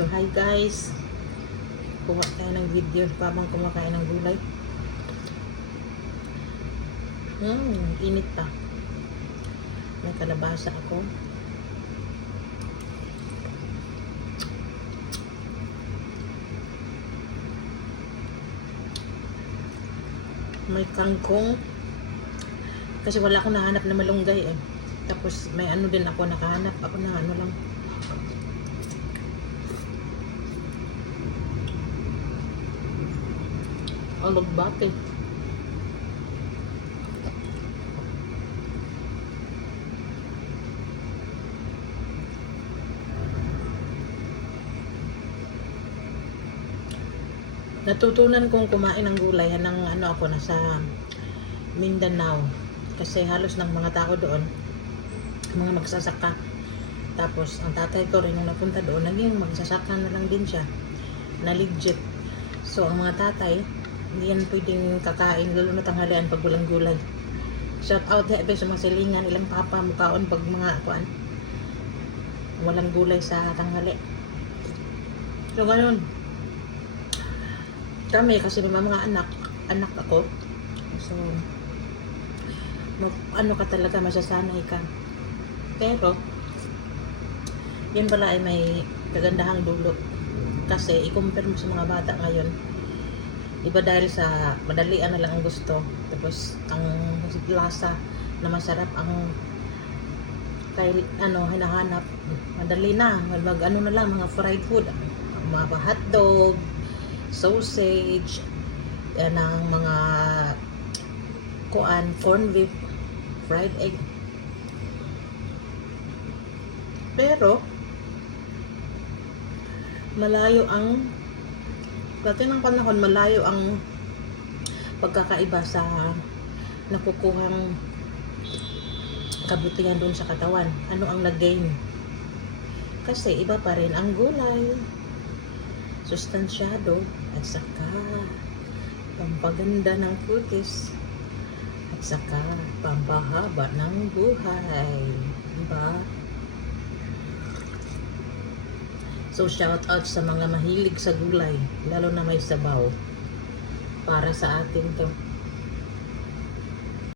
So, hi guys. Kuha tayo ng video habang kumakain ng gulay. Hmm, init pa. May kalabasa ako. May kangkong. Kasi wala akong nahanap na malunggay eh. Tapos may ano din ako nakahanap ako na ano lang. Alugbate. Natutunan kong kumain ng gulay ng ano ako nasa Mindanao. Kasi halos ng mga tao doon mga magsasaka. Tapos ang tatay ko rin nung napunta doon naging magsasaka na lang din siya na legit. So ang mga tatay hindi yan pwedeng kakain. Lalo na tanghalian pag walang gulay. Shout out di sa mga silingan ilang papa mukhaon pag mga kuan walang gulay sa tanghali. So ganun. Kami kasi may mga anak anak ako. So mag, ano ka talaga masasanay ka. Pero yan pala ay may kagandahang dulot kasi i-compare mo sa mga bata ngayon iba dahil sa madalian na lang ang gusto. Tapos ang lasa na masarap ang kay ano hinahanap madali na. Mag ano na lang mga fried food. Mga hotdog sausage yan ang mga kuan corn beef fried egg. Pero malayo ang dati ng panahon malayo ang pagkakaiba sa nakukuhang kabutihan doon sa katawan. Ano ang nag-gain? Kasi iba pa rin ang gulay sustansyado at saka pampaganda ng kutis at saka pampahaba ng buhay. Diba? So shout out sa mga mahilig sa gulay lalo na may sabaw. Para sa atin to